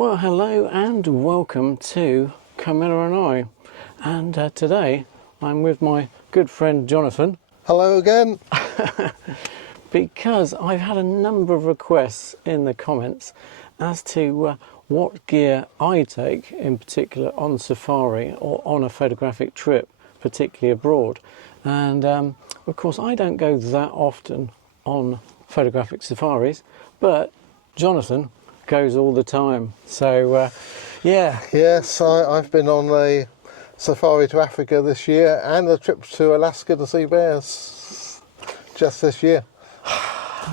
Well, hello and welcome to Camilla and I. And today I'm with my good friend Jonathan. Hello again. Because I've had a number of requests in the comments as to what gear I take, in particular on safari or on a photographic trip, particularly abroad. And of course I don't go that often on photographic safaris, but Jonathan goes all the time. So yeah. Yes, I've been on a safari to Africa this year and a trip to Alaska to see bears just this year.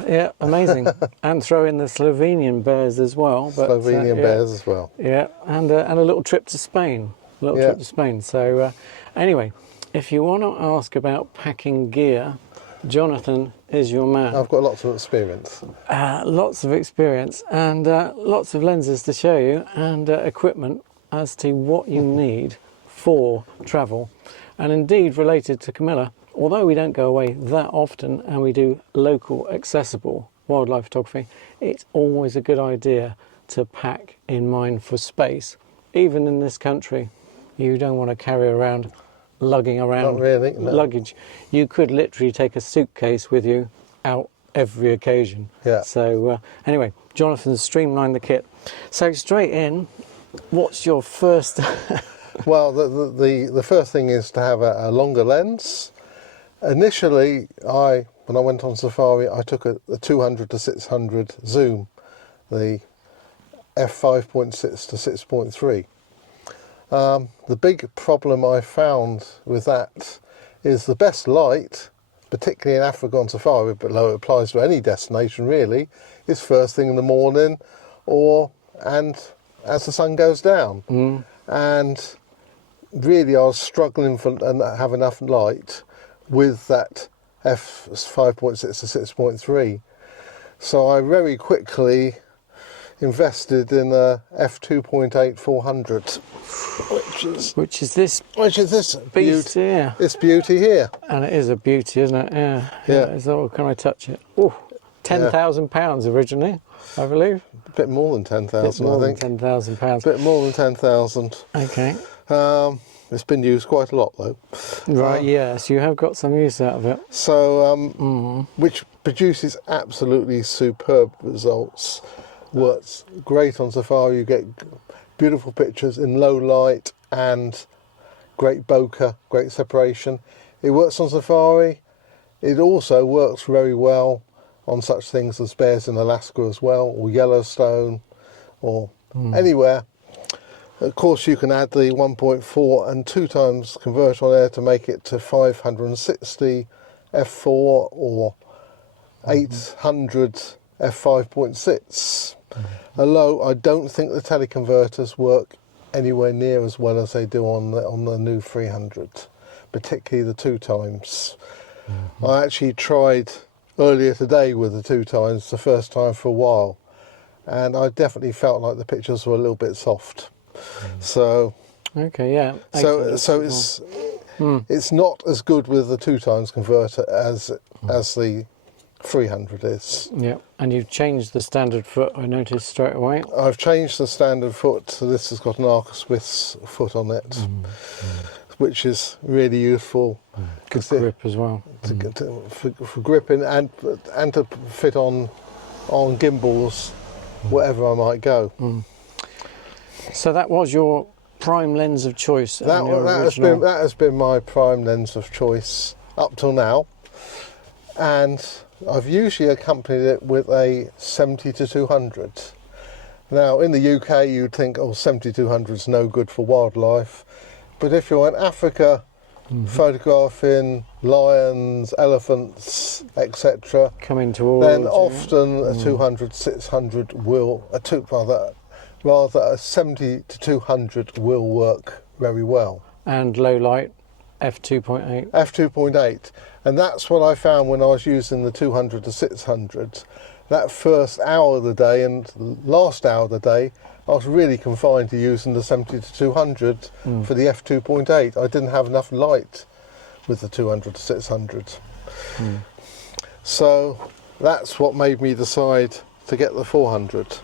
Yeah, amazing. And throw in the Slovenian bears as well. But, Slovenian bears as well. Yeah, and a little trip to Spain. Trip to Spain. So anyway, if you want to ask about packing gear, Jonathan is your man. I've got lots of experience. Lots of experience and lots of lenses to show you and equipment as to what you need for travel. And indeed, related to Camilla, although we don't go away that often and we do local accessible wildlife photography, it's always a good idea to pack in mind for space. Even in this country, you don't want to carry around lugging around Not really, no. luggage. You could literally take a suitcase with you out every occasion. Yeah. So anyway, Jonathan's streamlined the kit. So straight in, what's your first? Well, the first thing is to have a longer lens. Initially, when I went on safari, I took a 200 to 600 zoom, the f5.6 to 6.3. The big problem I found with that is the best light, particularly in Africa on safari, but it applies to any destination really, is first thing in the morning and as the sun goes down. And really I was struggling to have enough light with that f5.6 to 6.3. So I very quickly invested in a f2.8 400, which is this beast here. This beauty here. And it is a beauty, isn't it? Yeah. Yeah. So can I touch it? Oh, £10,000 originally, I believe. A bit more than 10,000, I think. £10,000. A bit more than 10,000. Okay. It's been used quite a lot though. Right. Yes, you have got some use out of it. So, which produces absolutely superb results. Works great on safari. You get beautiful pictures in low light and great bokeh, great separation. It works on safari. It also works very well on such things as bears in Alaska as well, or Yellowstone, or anywhere. Of course, you can add the 1.4 and 2 times converter on there to make it to 560 f4 or 800 f5.6. Although I don't think the teleconverters work anywhere near as well as they do on the new 300, particularly the 2 times. I actually tried earlier today with the 2 times, the first time for a while, and I definitely felt like the pictures were a little bit soft. So okay, yeah. So it's not as good with the 2 times converter as the 300 is. Yeah, and you've changed the standard foot, I noticed straight away. I've changed the standard foot, so this has got an Arca Swiss foot on it, which is really useful. Good grip as well. For gripping and to fit on gimbals, wherever I might go. So that was your prime lens of choice. That has been my prime lens of choice up till now, and I've usually accompanied it with a 70 to 200. Now in the UK you'd think, oh, 70-200 is no good for wildlife, but if you're in Africa photographing lions, elephants, etc., coming towards, then often a 200-600 will, rather a 70 to 200 will work very well. And low light, f2.8. f2.8, and that's what I found when I was using the 200 to 600. That first hour of the day and last hour of the day, I was really confined to using the 70 to 200 for the f2.8. I didn't have enough light with the 200 to 600. So that's what made me decide to get the 400.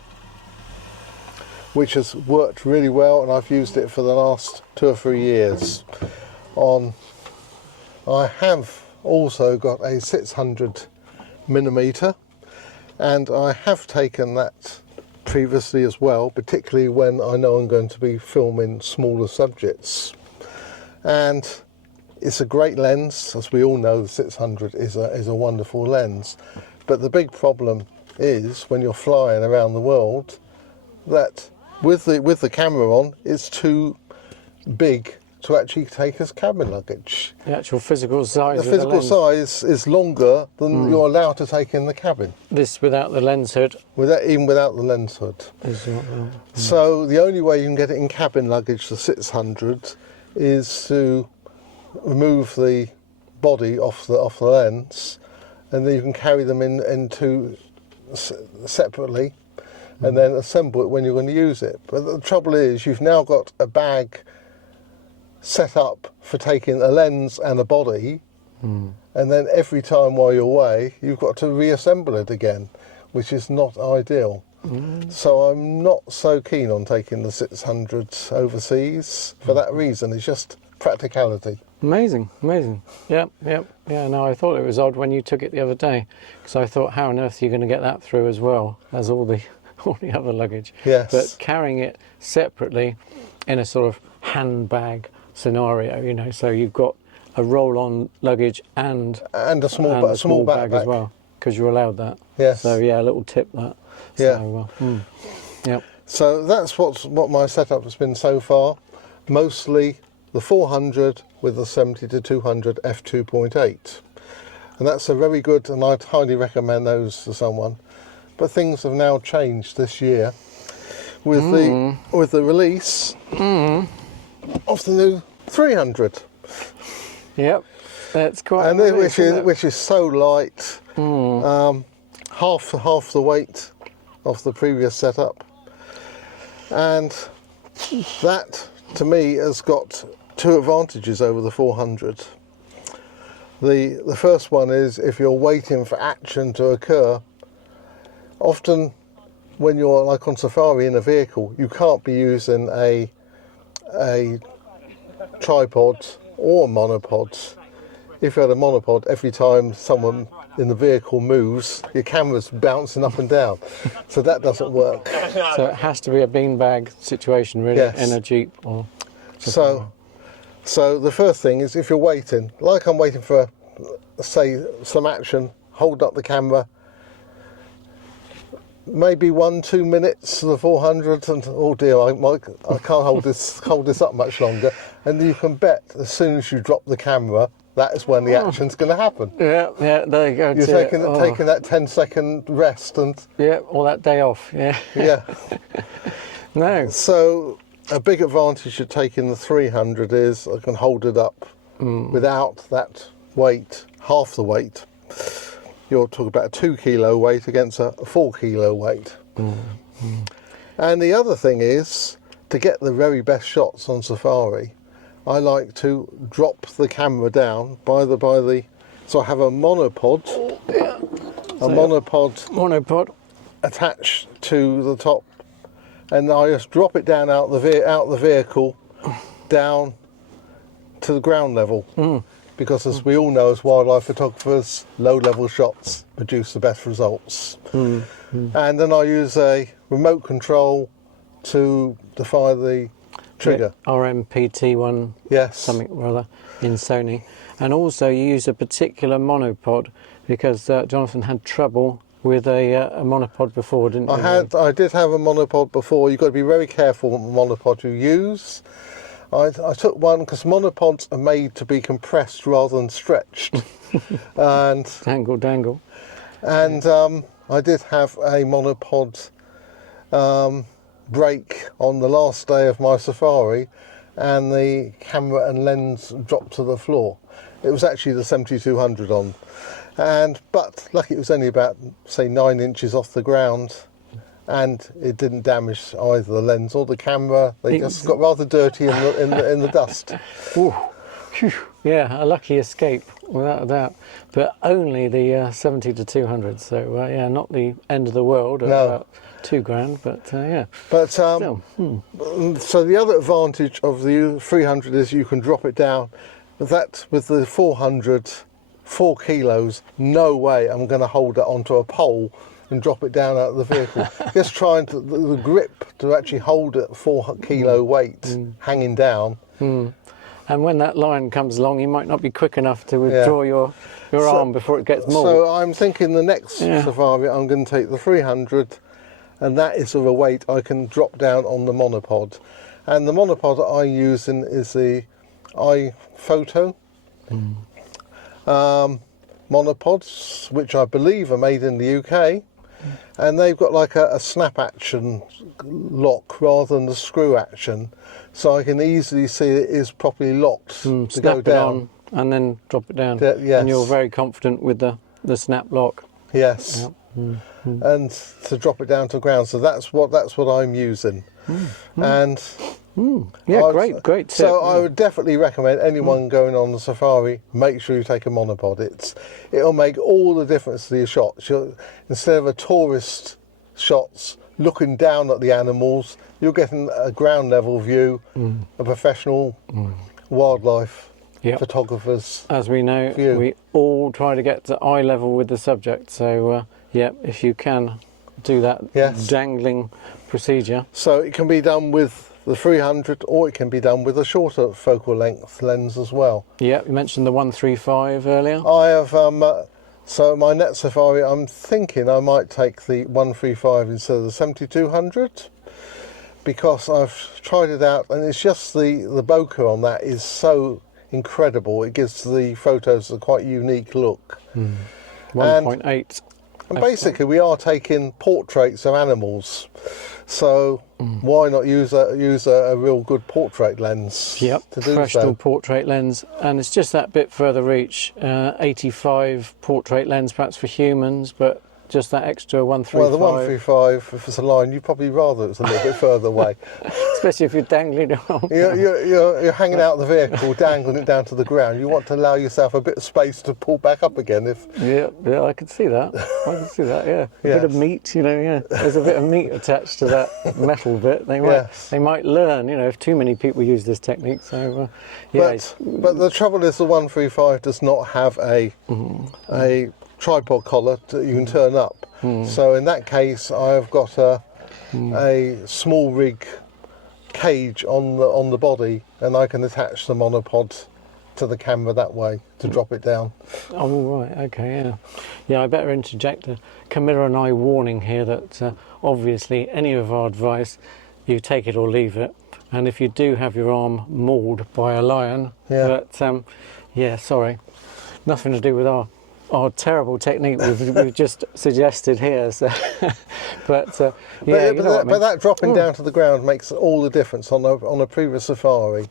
which has worked really well, and I've used it for the last 2 or 3 years. I have also got a 600mm, and I have taken that previously as well, particularly when I know I'm going to be filming smaller subjects. And it's a great lens, as we all know. The 600 is a wonderful lens, but the big problem is when you're flying around the world that with the camera on, it's too big to actually take as cabin luggage. The actual physical size. The physical size is longer than you're allowed to take in the cabin. This without the lens hood. Even without the lens hood. So the only way you can get it in cabin luggage, the 600, is to remove the body off the lens, and then you can carry them into separately, and then assemble it when you're going to use it. But the trouble is, you've now got a bag set up for taking a lens and a body, and then every time while you're away, you've got to reassemble it again, which is not ideal. So I'm not so keen on taking the 600 overseas for that reason. It's just practicality. Amazing. Yeah. No, I thought it was odd when you took it the other day, because I thought, how on earth are you going to get that through as well as all the other luggage? Yes. But carrying it separately in a sort of handbag scenario, so you've got a roll-on luggage and a small bag backpack as well, because you're allowed that. Yes. So yeah, a little tip that. Yeah. So, yep. So that's what my setup has been so far. Mostly the 400 with the 70 to 200 f2.8, and that's a very good, and I'd highly recommend those to someone. But things have now changed this year with the release of the new 300. Yep, that's quite. And which is so light, half the weight of the previous setup, and that to me has got 2 advantages over the 400. The first one is, if you're waiting for action to occur, often when you're like on safari in a vehicle, you can't be using a tripod or a monopod. If you had a monopod, every time someone in the vehicle moves, your camera's bouncing up and down. So that doesn't work. So it has to be a beanbag situation, really, Yes. in a Jeep or. So the first thing is, if you're waiting, like I'm waiting for, say, some action, hold up the camera, maybe 1-2 minutes to the 400, and oh dear, I can't hold this up much longer. And you can bet, as soon as you drop the camera, that is when the action's going to happen. Yeah, there you go. You're taking that 10-second rest, and or that day off. yeah. No. So a big advantage of taking the 300 is I can hold it up without that weight, half the weight. You're talking about a 2 kilo weight against a 4 kilo weight. And the other thing is, to get the very best shots on safari, I like to drop the camera down so I have a monopod, monopod attached to the top, and I just drop it down out the vehicle down to the ground level. Because as we all know, as wildlife photographers, low-level shots produce the best results. And then I use a remote control to defy the trigger. RMPT one, Yes. something or other, in Sony. And also you use a particular monopod, because Jonathan had trouble with a monopod before, didn't you? I did have a monopod before. You've got to be very careful what monopod you use. I took one because monopods are made to be compressed rather than stretched. And Dangle. And I did have a monopod break on the last day of my safari, and the camera and lens dropped to the floor. It was actually the 7200 on, but lucky it was only about, say, 9 inches off the ground, and it didn't damage either the lens or the camera. They just got rather dirty in the dust. Ooh. Phew, yeah, a lucky escape, without a doubt. But only the 70 to 200, so yeah, not the end of the world at about £2,000, but yeah. But Still, so the other advantage of the 300 is you can drop it down. That with the 400, 4 kilos, no way I'm going to hold it onto a pole and drop it down out of the vehicle. Just trying to the grip to actually hold it 4 kilo weight hanging down. And when that lion comes along, you might not be quick enough to withdraw your arm before it gets mauled. So I'm thinking the next safari I'm going to take the 300, and that is of a weight I can drop down on the monopod. And the monopod that I'm using is the iPhoto monopods, which I believe are made in the UK. And they've got like a snap action lock rather than the screw action, so I can easily see it is properly locked to go down. On and then drop it down. Yes. And you're very confident with the snap lock. Yes. Yep. And to drop it down to the ground. So that's what I'm using. And yeah, great tip. So I would definitely recommend anyone going on the safari, make sure you take a monopod. It'll make all the difference to your shots. Instead of a tourist shots looking down at the animals, you're getting a ground level view, a professional wildlife photographer's As we know, view. we all try to get to eye level with the subject. So yeah, if you can do that dangling procedure. So it can be done with the 300, or it can be done with a shorter focal length lens as well. Yeah, you mentioned the 135 earlier. I have, so my next safari, I'm thinking I might take the 135 instead of the 7200, because I've tried it out, and it's just the bokeh on that is so incredible. It gives the photos a quite unique look. 1.8. And basically, we are taking portraits of animals, so why not use a real good portrait lens? Yep, to do professional so. portrait lens, and it's just that bit further reach. 85 portrait lens, perhaps for humans, but just that extra 135. Well, the 135, if it's a line, you'd probably rather it was a little bit further away. Especially if you're dangling it on. You're hanging out the vehicle, dangling it down to the ground. You want to allow yourself a bit of space to pull back up again. Yeah, I can see that. Yeah. A bit of meat, There's a bit of meat attached to that metal bit. They might learn, if too many people use this technique. So, But the trouble is the 135 does not have a tripod collar that you can turn up. So in that case, I've got a small rig cage on the body, and I can attach the monopod to the camera that way to drop it down. Oh, right, okay, yeah. I better interject a Camilla and I warning here that obviously any of our advice, you take it or leave it. And if you do have your arm mauled by a lion, sorry, nothing to do with our terrible technique we've just suggested here. So, but that dropping down to the ground makes all the difference. On a previous safari,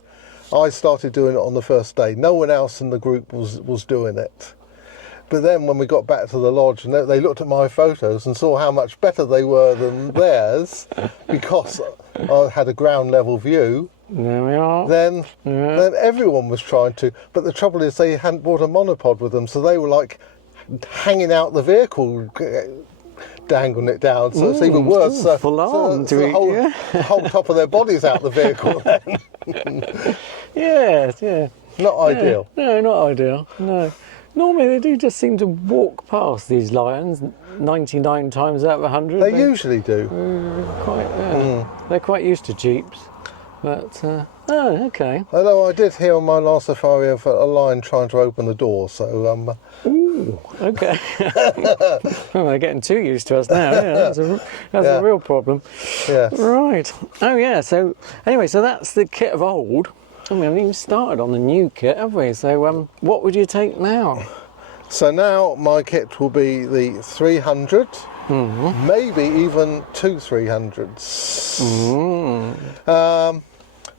I started doing it on the first day. No one else in the group was doing it. But then when we got back to the lodge, and they looked at my photos and saw how much better they were than theirs, because I had a ground level view. There we are. Then everyone was trying to, but the trouble is they hadn't brought a monopod with them, so they were like hanging out the vehicle, dangling it down. So it's even worse. The whole top of their bodies out the vehicle. Yes. Not ideal. No, not ideal. No. Normally they do just seem to walk past these lions 99 times out of 100. They usually do. They're quite used to jeeps. But, okay. Although I did hear on my last safari of a lion trying to open the door, so... Ooh, okay. Well, they're getting too used to us now. Yeah, that's a real problem. Yes. Right. Oh, yeah. So, anyway, that's the kit of old. I mean, we haven't even started on the new kit, have we? So, what would you take now? So now my kit will be the 300, maybe even 2 300s.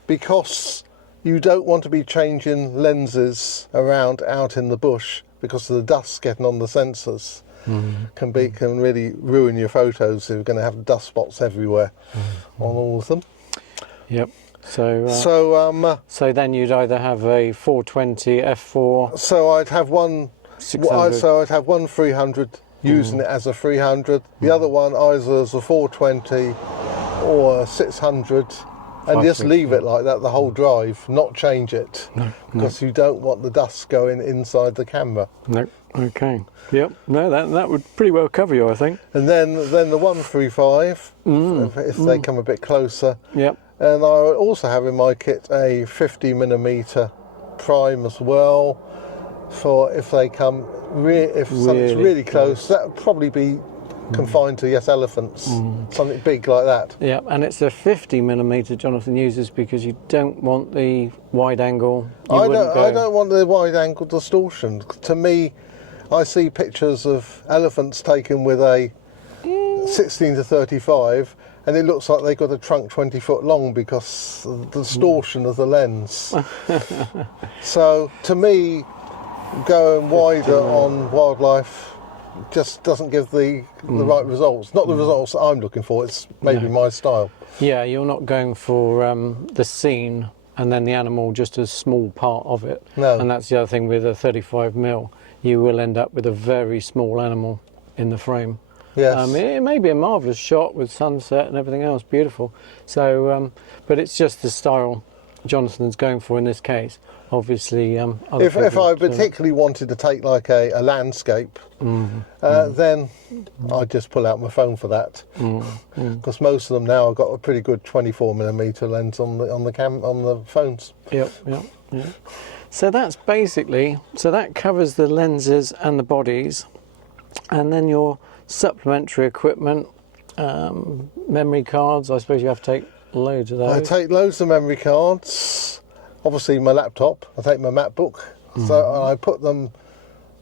Because you don't want to be changing lenses around out in the bush, because of the dust getting on the sensors can really ruin your photos if you're going to have dust spots everywhere on all of them. Yep. So, so then you'd either have a 420 f4. So I'd have one. 600. So I'd have one 300 using it as a 300. The other one either as a 420 or a 600, and just leave it like that the whole drive, not change it, because you don't want the dust going inside the camera. No. Okay. Yep. No, that would pretty well cover you, I think. And then the 135, if they come a bit closer. Yep. And I also have in my kit a 50mm prime as well, for if they come, if something's really close, that would probably be confined to elephants, something big like that. Yeah, and it's a 50mm Jonathan uses because you don't want the wide angle. I don't want the wide angle distortion. To me, I see pictures of elephants taken with a 16 to 35, and it looks like they got a trunk 20 foot long because of the distortion of the lens. So to me, going wider on wildlife just doesn't give the right results. Not the results that I'm looking for, it's maybe my style. Yeah, you're not going for the scene and then the animal just a small part of it. No. And that's the other thing with a 35mm. You will end up with a very small animal in the frame. Yes. It may be a marvellous shot with sunset and everything else, beautiful. So, but it's just the style Jonathan's going for in this case. Obviously, if I particularly wanted to take like a landscape, then I'd just pull out my phone for that. Because most of them now have got a pretty good 24mm lens on the phones. Yep. So that's basically, that covers the lenses and the bodies, and then your supplementary equipment, memory cards. I suppose you have to take loads of those. I take loads of memory cards. Obviously my laptop, I take my MacBook, so I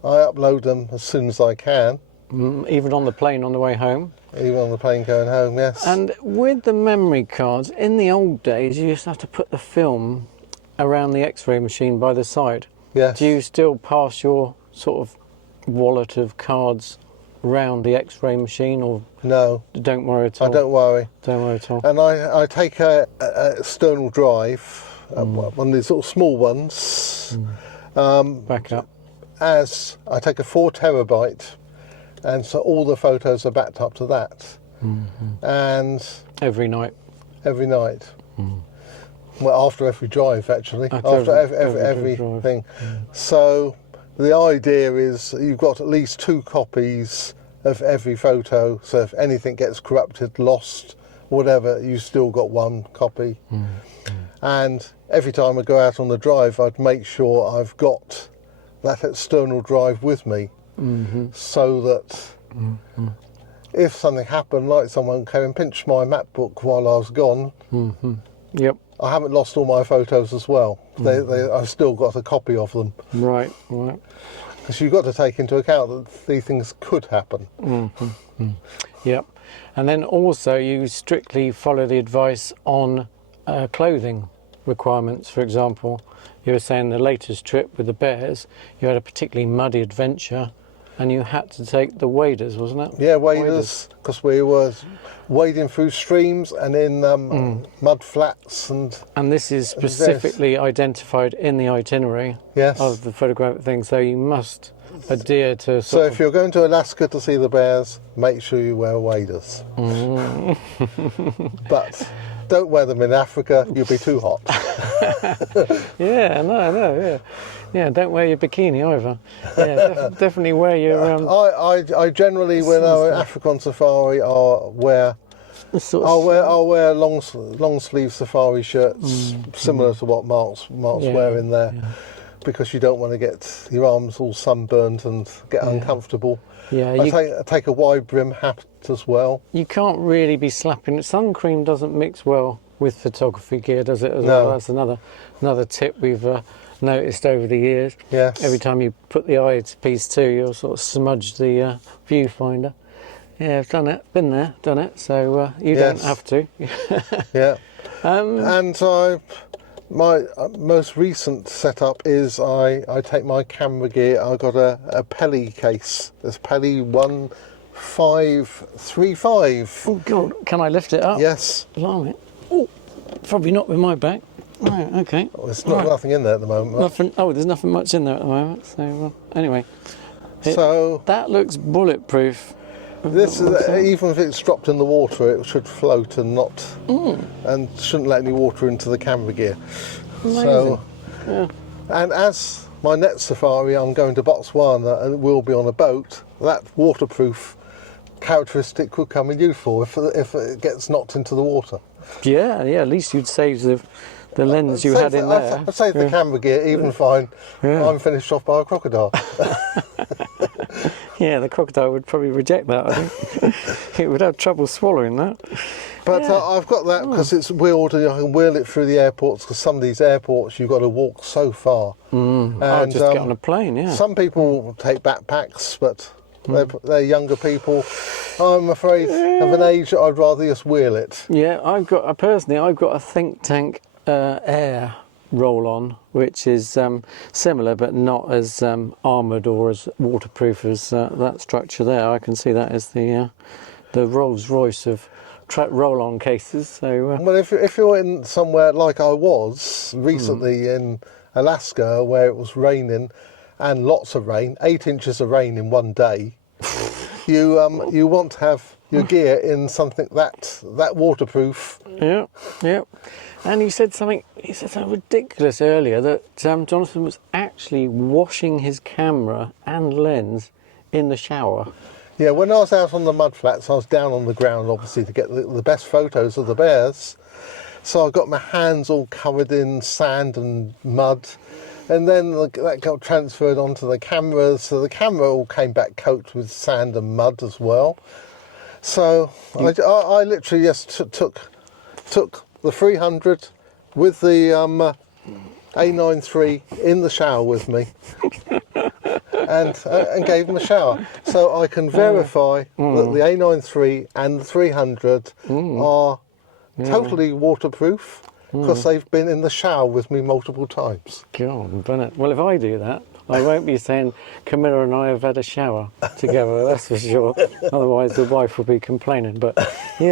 upload them as soon as I can. Even on the plane on the way home? Even on the plane going home, yes. And with the memory cards, in the old days you used to have to put the film around the X-ray machine by the side. Yes. Do you still pass your sort of wallet of cards round the X-ray machine, or no? Don't worry at all. I don't worry. Don't worry at all. And I take a external drive, one of these little small ones. Back up. As I take a 4TB, and so all the photos are backed up to that. And every night. Every night. Well, after every drive, actually. After everything. So the idea is you've got at least 2 copies of every photo, so if anything gets corrupted, lost, whatever, you've still got 1 copy. And every time I go out on the drive, I'd make sure I've got that external drive with me, so that if something happened, like someone came and pinched my MacBook while I was gone, Yep. I haven't lost all my photos as well. I've still got a copy of them. Right. Because you've got to take into account that these things could happen. Yep. And then also you strictly follow the advice on clothing requirements. For example, you were saying the latest trip with the bears, you had a particularly muddy adventure and you had to take the waders, wasn't it? Yeah, waders, because we were wading through streams and in mud flats. And this is specifically identified in the itinerary of the photographic thing, so you must adhere to... So if you're going to Alaska to see the bears, make sure you wear waders. But don't wear them in Africa, you'll be too hot. Yeah, don't wear your bikini either. Yeah, definitely wear your... I generally, when I'm in Africa on safari, I'll wear long sleeve safari shirts, similar to what Mark's wearing there, because you don't want to get your arms all sunburnt and get uncomfortable. Yeah, I take a wide brim hat as well. You can't really be slapping... Sun cream doesn't mix well with photography gear, does it? Well? That's another tip we've noticed over the years. Yes. Every time you put the eyepiece to, you'll sort of smudge the viewfinder. Yeah, I've done it, been there, done it, so you don't have to. Yeah. And my most recent setup is I take my camera gear. I got a Peli case. This Peli 1535. Oh God, can I lift it up? Yes. Blimey. Oh, Probably not with my back. Right, okay. Well, there's nothing in there at the moment. Nothing. Oh, there's nothing much in there at the moment. So anyway, So that looks bulletproof. this is, even if it's dropped in the water, it should float and not, and shouldn't let any water into the camera gear. Amazing. So, Yeah. and as my next safari, I'm going to Botswana and it will be on a boat. That waterproof characteristic could come in useful if it gets knocked into the water. Yeah. At least you'd save the lens you had in there. I'd save the camera gear, even if I'm finished off by a crocodile. Yeah, the crocodile would probably reject that, I think. It would have trouble swallowing that. But Yeah. I've got that because it's wheeled and I can wheel it through the airports, because some of these airports you've got to walk so far. And I'll just get on a plane, yeah. some people take backpacks, but they're younger people. I'm afraid of an age that I'd rather just wheel it. Yeah, I've got a Think Tank Air roll-on, which is similar but not as armoured or as waterproof as that structure there. I can see that as the Rolls-Royce of roll-on cases. So Well, if you're in somewhere like I was recently in Alaska, where it was raining and lots of rain, 8 inches of rain in one day, you want to have your gear in something that waterproof. yeah. And he said something ridiculous earlier, that Jonathan was actually washing his camera and lens in the shower. Yeah, when I was out on the mud flats, I was down on the ground, obviously, to get the best photos of the bears. So I got my hands all covered in sand and mud, and then that got transferred onto the camera, so the camera all came back coated with sand and mud as well. So I literally just took the 300 with the A9III in the shower with me. And gave them a shower, so I can verify that the A9III and the 300 are totally waterproof, because they've been in the shower with me multiple times. God, Bennett. Well, if I do that, I won't be saying Camilla and I have had a shower together, that's for sure. Otherwise the wife will be complaining. But it's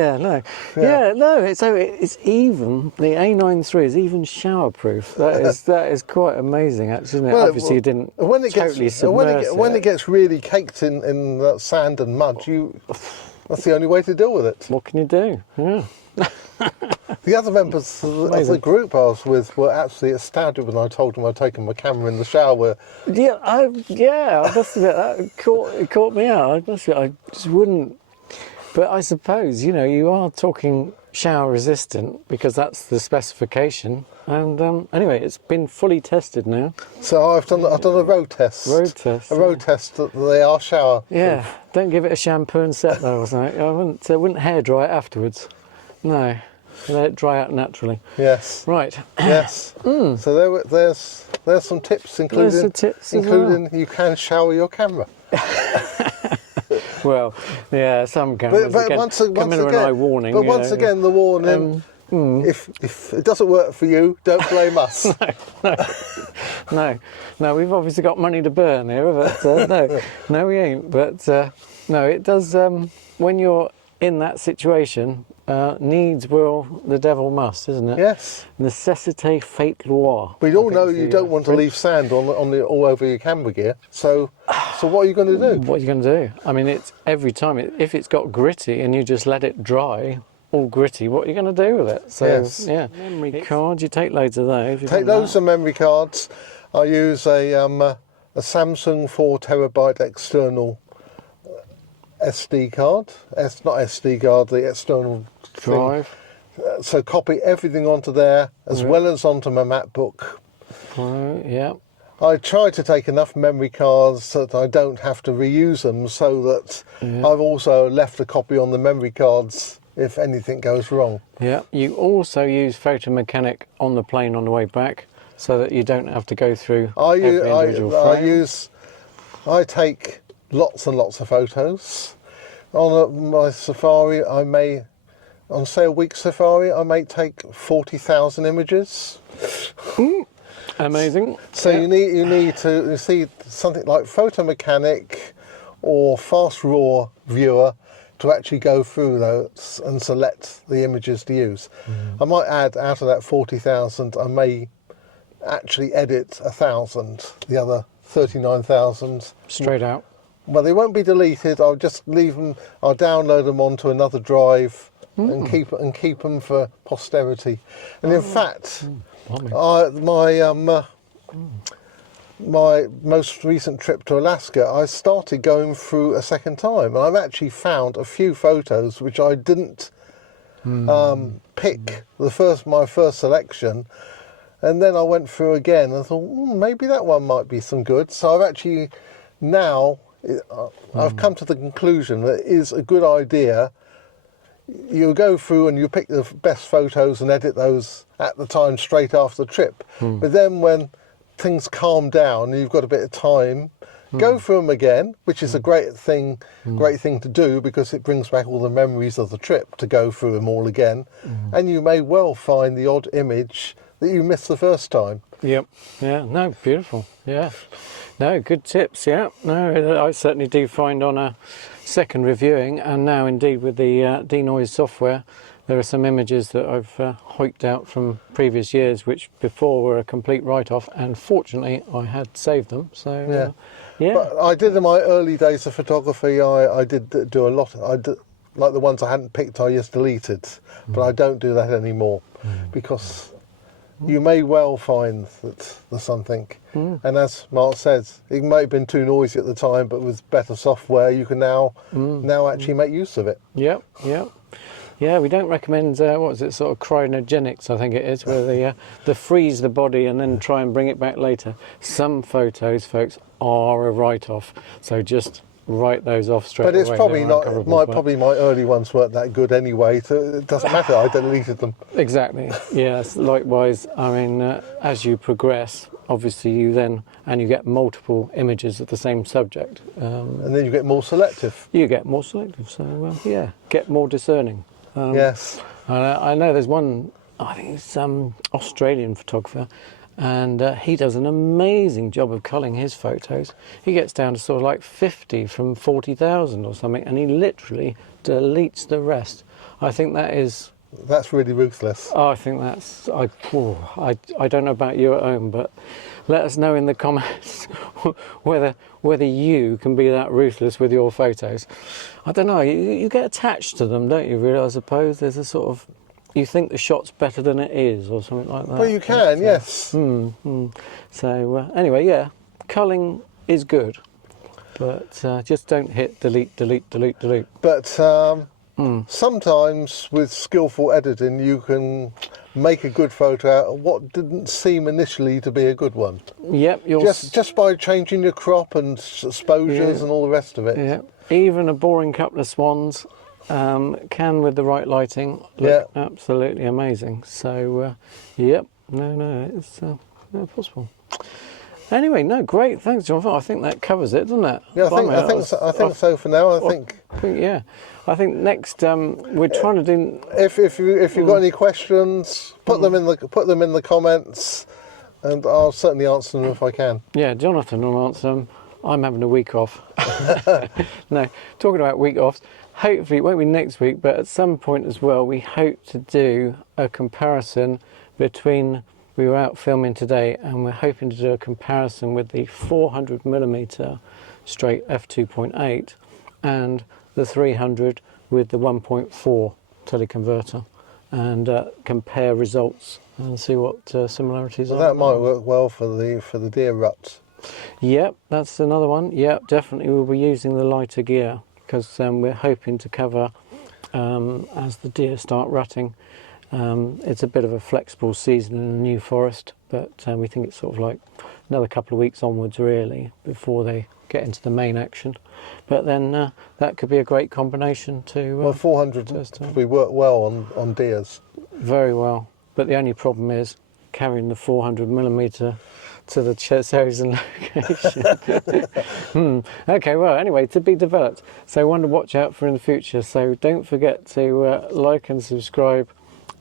even, the A9III is even shower-proof. That is quite amazing, actually, isn't it? Well, Obviously you didn't when it totally gets, submerge when it gets really caked in that sand and mud, that's the only way to deal with it. What can you do? Yeah. The other members of the group I was with were absolutely astounded when I told them I'd taken my camera in the shower. I must admit, it caught me out. I just wouldn't. But I suppose, you are talking shower resistant, because that's the specification. And anyway, it's been fully tested now. So I've done a road test. A road test that they are shower. Yeah, don't give it a shampoo and set though or something. I wouldn't hair dry it afterwards. No, let it dry out naturally. Yes. Right. Yes. So there's some tips, including you can shower your camera. Well, yeah, some cameras. But once again, the warning. If it doesn't work for you, don't blame us. No, we've obviously got money to burn here, but no, we ain't. But no, it does. When you're in that situation, needs will, the devil must, isn't it? Yes. Necessite fait loi. We all know you don't want to leave sand on all over your camera gear. So what are you going to do? What are you going to do? I mean, it's every time. If it's got gritty and you just let it dry, all gritty, what are you going to do with it? So, yes. Yeah. Memory cards, you take loads of those. Take loads of memory cards. I use a Samsung 4TB external SD card. Not SD card, the external drive. So copy everything onto there, as well as onto my MacBook. Yeah. I try to take enough memory cards so that I don't have to reuse them, so that I've also left a copy on the memory cards if anything goes wrong. Yeah. You also use Photo Mechanic on the plane on the way back, so that you don't have to go through every individual frame. I take lots and lots of photos. On my safari, on say a week safari, I may take 40,000 images. Amazing. So you need to see something like Photo Mechanic or Fast Raw Viewer to actually go through those and select the images to use. I might add, out of that 40,000, I may actually edit 1,000, the other 39,000. Straight out. Well, they won't be deleted. I'll just leave them. I'll download them onto another drive and keep them for posterity. And in fact, my most recent trip to Alaska, I started going through a second time, and I've actually found a few photos which I didn't pick my first selection, and then I went through again and thought maybe that one might be some good. So I've actually now I've come to the conclusion that it is a good idea. You go through and you pick the best photos and edit those at the time straight after the trip. But then when things calm down and you've got a bit of time, go through them again, which is a great thing to do, because it brings back all the memories of the trip to go through them all again. And you may well find the odd image that you missed the first time. Yep. Yeah. No. Beautiful. Yeah. No. Good tips. Yeah. No. I certainly do find on a second reviewing, and now indeed with the denoise software, there are some images that I've hiked out from previous years, which before were a complete write-off, and fortunately I had saved them. So yeah. But I did in my early days of photography. I did do a lot. Like the ones I hadn't picked, I just deleted. But I don't do that anymore because you may well find that there's something. And as Mark says, it may have been too noisy at the time, but with better software, you can now actually make use of it. Yep. Yeah, we don't recommend, what is it, sort of cryogenics, I think it is, where they freeze the body and then try and bring it back later. Some photos, folks, are a write-off, so just write those off straight away. But it's probably not, probably my early ones weren't that good anyway, so it doesn't matter, I deleted them. Exactly, yes, likewise. I mean, as you progress, obviously you get multiple images of the same subject. And then you get more selective. You get more selective, so yeah, get more discerning. Yes. I know there's one, I think it's some Australian photographer, and he does an amazing job of culling his photos. He gets down to sort of like 50 from 40,000 or something, and he literally deletes the rest. I think that's really ruthless. I think that's, I don't know about you at home, but let us know in the comments whether you can be that ruthless with your photos. I don't know, you get attached to them, don't you, really? I suppose there's a sort of, you think the shot's better than it is, or something like that. Well, you can, yes. So anyway, yeah, culling is good, but just don't hit delete. But sometimes with skillful editing, you can make a good photo out of what didn't seem initially to be a good one. Yep. Just by changing your crop and exposures and all the rest of it. Yeah. Even a boring couple of swans can, with the right lighting, look absolutely amazing. So, yep. No, it's possible. Anyway, no, great. Thanks, Jonathan. I think that covers it, doesn't it? Yeah, I think so for now. I think I think next we're trying to do. If you've got any questions, put them in the comments, and I'll certainly answer them if I can. Yeah, Jonathan will answer them. I'm having a week off. No, talking about week offs. Hopefully it won't be next week, but at some point as well, we hope to do a comparison between. We were out filming today, and we're hoping to do a comparison with the 400mm straight f2.8 and the 300 with the 1.4 teleconverter, and compare results and see what similarities are. That might work well for the deer ruts. Yep, that's another one. Yep, definitely we'll be using the lighter gear, because we're hoping to cover as the deer start rutting. It's a bit of a flexible season in the New Forest, but we think it's sort of like another couple of weeks onwards really before they get into the main action. But then that could be a great combination to... well, 400 probably work well on deers. Very well, but the only problem is carrying the 400mm to the chosen location. Okay, well, anyway, to be developed. So one to watch out for in the future. So don't forget to like and subscribe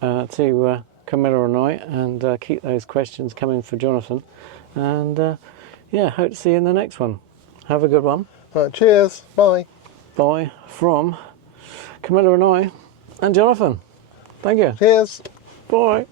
to Camilla and I, and keep those questions coming for Jonathan. And yeah, hope to see you in the next one. Have a good one. Right, cheers. Bye. Bye from Camilla and I, and Jonathan. Thank you. Cheers. Bye.